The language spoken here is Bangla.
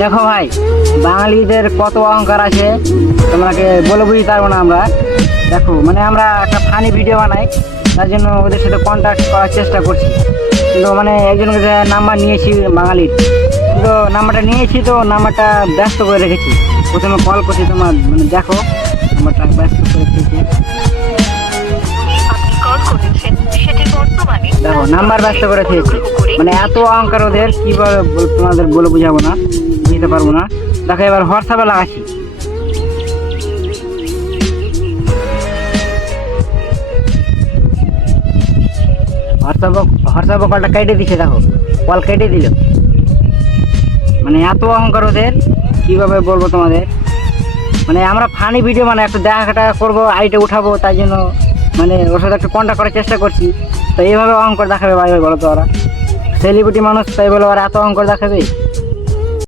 দেখো ভাই, বাঙালিদের কত অহংকার আছে তোমাকে বলে বুঝতে পারবো না আমরা। দেখো মানে আমরা একটা ফানি ভিডিও বানাই, তার জন্য ওদের সাথে কন্ট্যাক্ট করার চেষ্টা করছি, কিন্তু মানে একজনকে যে নাম্বার নিয়েছি বাঙালির, কিন্তু নাম্বারটা নিয়েছি তো নাম্বারটা ব্যস্ত করে রেখেছি। প্রথমে কল করছি তোমার, মানে দেখো নাম্বারটা ব্যস্ত করে রেখেছি। আপনি কল করেছেন সেটি বর্তমানে দেখো নাম্বার ব্যস্ত করে দিয়েছি, মানে এত অহংকার ওদের কি তোমাদের বলে বুঝাবো না, বুঝতে পারবো না। দেখো এবার হোয়াটসঅ্যাপে লাগাচ্ছি। হোয়াটসঅ্যাপে কলটা কেটে দিচ্ছে, দেখো কল কেটে দিল। মানে এত অহংকার ওদের, কিভাবে বলবো তোমাদের। মানে আমরা ফানি ভিডিও মানে একটু দেখাটা করবো, আইটে উঠাবো, তাই জন্য মানে ওর সাথে একটু কন্ট্যাক্ট করার চেষ্টা করছি। তো এইভাবে অহংকার দেখাবে ভাই, বলো তো ওরা সেলিব্রিটি মানুষ, তাই বলে ওরা এত অহংকার দেখাবে।